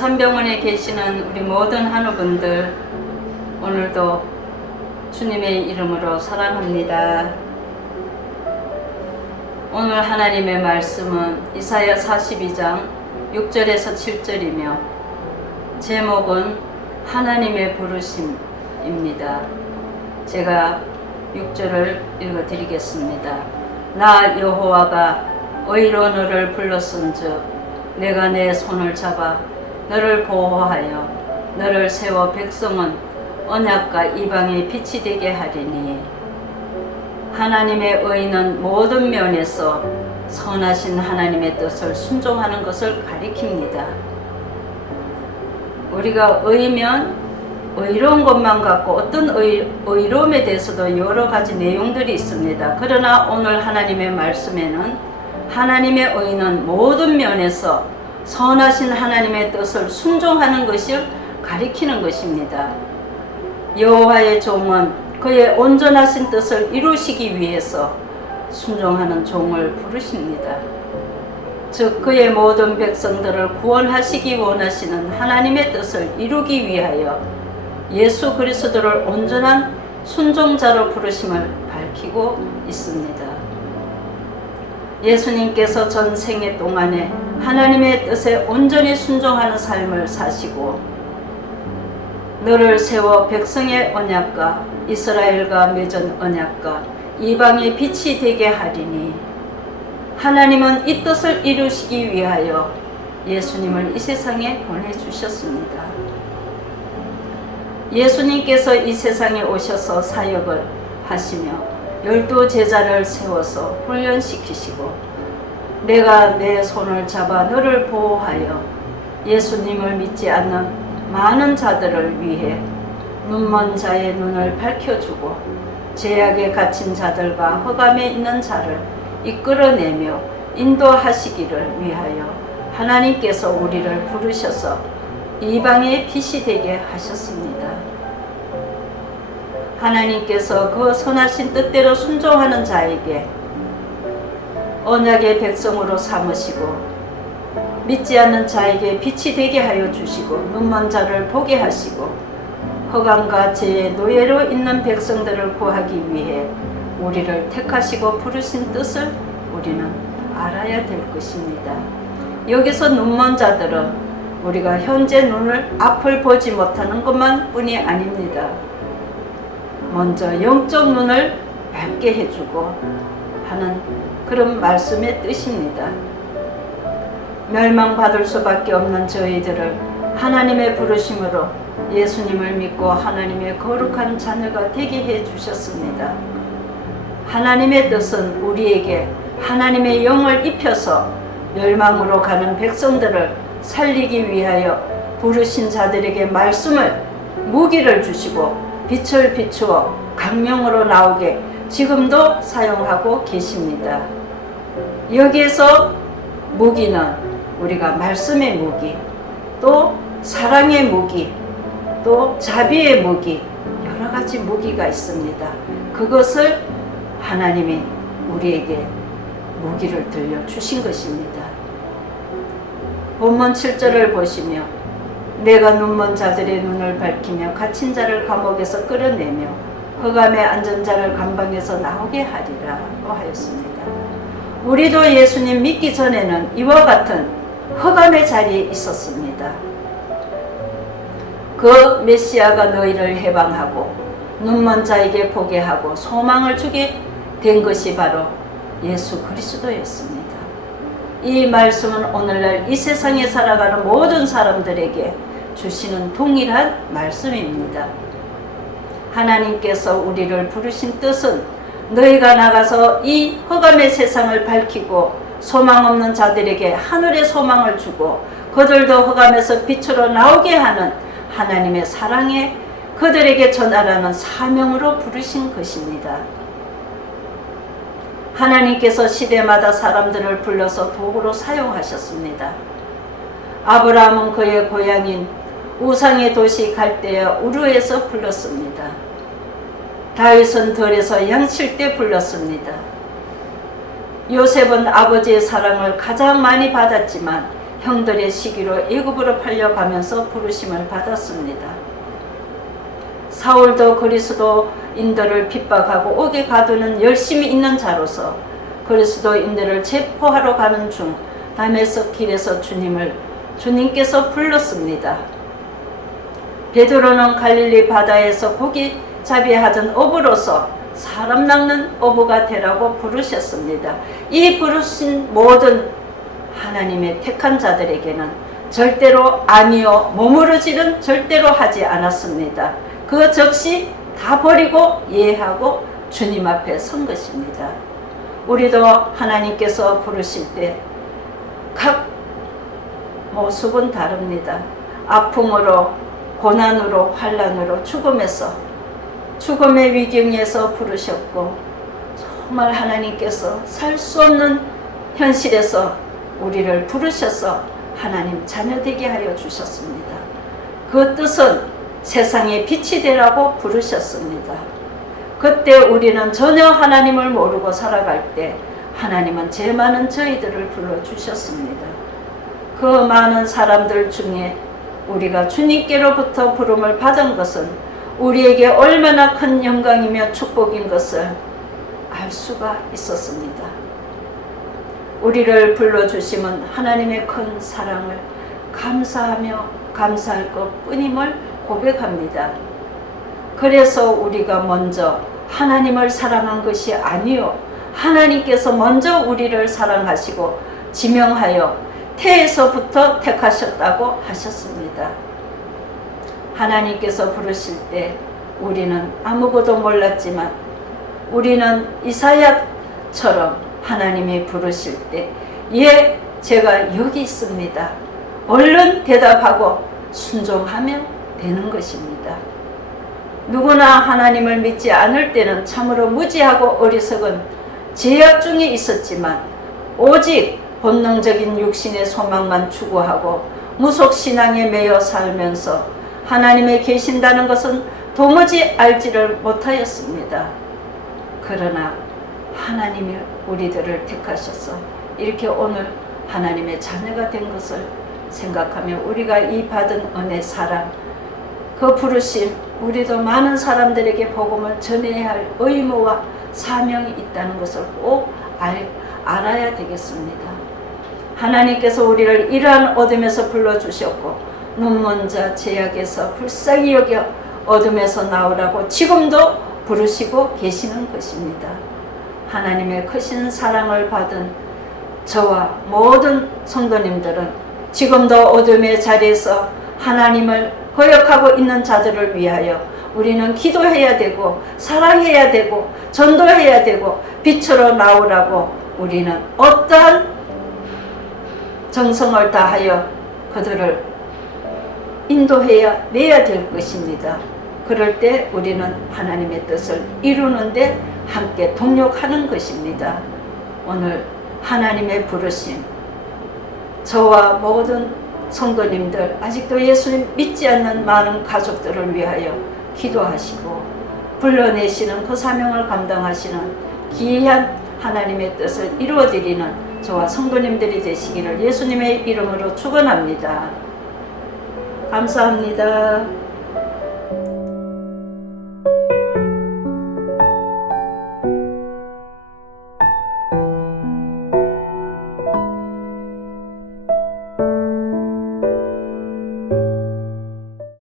참병원에 계시는 우리 모든 한우분들, 오늘도 주님의 이름으로 사랑합니다. 오늘 하나님의 말씀은 이사야 42장 6절에서 7절이며 제목은 하나님의 부르심입니다. 제가 6절을 읽어드리겠습니다. 나 여호와가 의로 너를 불렀은즉 내가 내 손을 잡아 너를 보호하여 너를 세워 백성은 언약과 이방의 빛이 되게 하리니 하나님의 의는 모든 면에서 선하신 하나님의 뜻을 순종하는 것을 가리킵니다. 우리가 의면 의로운 것만 갖고 어떤 의로움에 대해서도 여러 가지 내용들이 있습니다. 그러나 오늘 하나님의 말씀에는 하나님의 의는 모든 면에서 선하신 하나님의 뜻을 순종하는 것을 가리키는 것입니다. 여호와의 종은 그의 온전하신 뜻을 이루시기 위해서 순종하는 종을 부르십니다. 즉 그의 모든 백성들을 구원하시기 원하시는 하나님의 뜻을 이루기 위하여 예수 그리스도를 온전한 순종자로 부르심을 밝히고 있습니다. 예수님께서 전 생애 동안에 하나님의 뜻에 온전히 순종하는 삶을 사시고 너를 세워 백성의 언약과 이스라엘과 맺은 언약과 이방의 빛이 되게 하리니 하나님은 이 뜻을 이루시기 위하여 예수님을 이 세상에 보내주셨습니다. 예수님께서 이 세상에 오셔서 사역을 하시며 12 제자를 세워서 훈련시키시고 내가 내 손을 잡아 너를 보호하여 예수님을 믿지 않는 많은 자들을 위해 눈먼 자의 눈을 밝혀주고 죄악에 갇힌 자들과 흑암에 있는 자를 이끌어내며 인도하시기를 위하여 하나님께서 우리를 부르셔서 이방의 빛이 되게 하셨습니다. 하나님께서 그 선하신 뜻대로 순종하는 자에게 언약의 백성으로 삼으시고 믿지 않는 자에게 빛이 되게 하여 주시고 눈먼 자를 보게 하시고 허감과 죄의 노예로 있는 백성들을 구하기 위해 우리를 택하시고 부르신 뜻을 우리는 알아야 될 것입니다. 여기서 눈먼 자들은 우리가 현재 눈을 앞을 보지 못하는 것만 뿐이 아닙니다. 먼저 영적 눈을 밝게 해주고 하는 그런 말씀의 뜻입니다. 멸망받을 수밖에 없는 저희들을 하나님의 부르심으로 예수님을 믿고 하나님의 거룩한 자녀가 되게 해 주셨습니다. 하나님의 뜻은 우리에게 하나님의 영을 입혀서 멸망으로 가는 백성들을 살리기 위하여 부르신 자들에게 말씀을 무기를 주시고 빛을 비추어 강명으로 나오게 지금도 사용하고 계십니다. 여기에서 무기는 우리가 말씀의 무기, 또 사랑의 무기, 또 자비의 무기, 여러 가지 무기가 있습니다. 그것을 하나님이 우리에게 무기를 들려주신 것입니다. 본문 7절을 보시며 내가 눈먼 자들의 눈을 밝히며 갇힌 자를 감옥에서 끌어내며 흑암에 앉은 자를 감방에서 나오게 하리라고 하였습니다. 우리도 예수님 믿기 전에는 이와 같은 흑암의 자리에 있었습니다. 그 메시아가 너희를 해방하고 눈먼 자에게 보게 하고 소망을 주게 된 것이 바로 예수 그리스도였습니다. 이 말씀은 오늘날 이 세상에 살아가는 모든 사람들에게 주시는 동일한 말씀입니다. 하나님께서 우리를 부르신 뜻은 너희가 나가서 이 흑암의 세상을 밝히고 소망 없는 자들에게 하늘의 소망을 주고 그들도 흑암에서 빛으로 나오게 하는 하나님의 사랑에 그들에게 전하라는 사명으로 부르신 것입니다. 하나님께서 시대마다 사람들을 불러서 도구로 사용하셨습니다. 아브라함은 그의 고향인 우상의 도시 갈대아 우르에서 불렀습니다. 다윗은 들에서 양칠 때 불렀습니다. 요셉은 아버지의 사랑을 가장 많이 받았지만 형들의 시기로 애굽으로 팔려가면서 부르심을 받았습니다. 사울도 그리스도인들을 핍박하고 옥에 가두는 열심히 있는 자로서 그리스도인들을 체포하러 가는 중 다메섹 길에서 주님께서 불렀습니다. 베드로는 갈릴리 바다에서 고기잡이 하던 어부로서 사람 낚는 어부가 되라고 부르셨습니다. 이 부르신 모든 하나님의 택한 자들에게는 절대로 아니요 머무르지는 절대로 하지 않았습니다. 그 즉시 다 버리고 예하고 주님 앞에 선 것입니다. 우리도 하나님께서 부르실 때 각 모습은 다릅니다. 아픔으로, 고난으로, 환난으로, 죽음의 위경에서 부르셨고, 정말 하나님께서 살 수 없는 현실에서 우리를 부르셔서 하나님 자녀되게 하여 주셨습니다. 그 뜻은 세상에 빛이 되라고 부르셨습니다. 그때 우리는 전혀 하나님을 모르고 살아갈 때 하나님은 죄 많은 저희들을 불러주셨습니다. 그 많은 사람들 중에 우리가 주님께로부터 부름을 받은 것은 우리에게 얼마나 큰 영광이며 축복인 것을 알 수가 있었습니다. 우리를 불러주심은 하나님의 큰 사랑을 감사하며 감사할 것 뿐임을 고백합니다. 그래서 우리가 먼저 하나님을 사랑한 것이 아니요 하나님께서 먼저 우리를 사랑하시고 지명하여 태에서부터 택하셨다고 하셨습니다. 하나님께서 부르실 때 우리는 아무것도 몰랐지만 우리는 이사야처럼 하나님이 부르실 때 예, 제가 여기 있습니다. 얼른 대답하고 순종하면 되는 것입니다. 누구나 하나님을 믿지 않을 때는 참으로 무지하고 어리석은 죄악 중에 있었지만 오직 본능적인 육신의 소망만 추구하고 무속신앙에 매여 살면서 하나님이 계신다는 것은 도무지 알지를 못하였습니다. 그러나 하나님이 우리들을 택하셔서 이렇게 오늘 하나님의 자녀가 된 것을 생각하며 우리가 이 받은 은혜, 사랑, 그 부르심, 우리도 많은 사람들에게 복음을 전해야 할 의무와 사명이 있다는 것을 꼭 알아야 되겠습니다. 하나님께서 우리를 이러한 어둠에서 불러주셨고 눈먼 자 죄악에서 불쌍히 여겨 어둠에서 나오라고 지금도 부르시고 계시는 것입니다. 하나님의 크신 사랑을 받은 저와 모든 성도님들은 지금도 어둠의 자리에서 하나님을 거역하고 있는 자들을 위하여 우리는 기도해야 되고 사랑해야 되고 전도해야 되고 빛으로 나오라고 우리는 어떠한 정성을 다하여 그들을 인도해야 내야 될 것입니다. 그럴 때 우리는 하나님의 뜻을 이루는데 함께 동력하는 것입니다. 오늘 하나님의 부르심, 저와 모든 성도님들, 아직도 예수님 믿지 않는 많은 가족들을 위하여 기도하시고 불러내시는 그 사명을 감당하시는 귀한 하나님의 뜻을 이루어드리는 저와 성도님들이 되시기를 예수님의 이름으로 축원합니다. 감사합니다.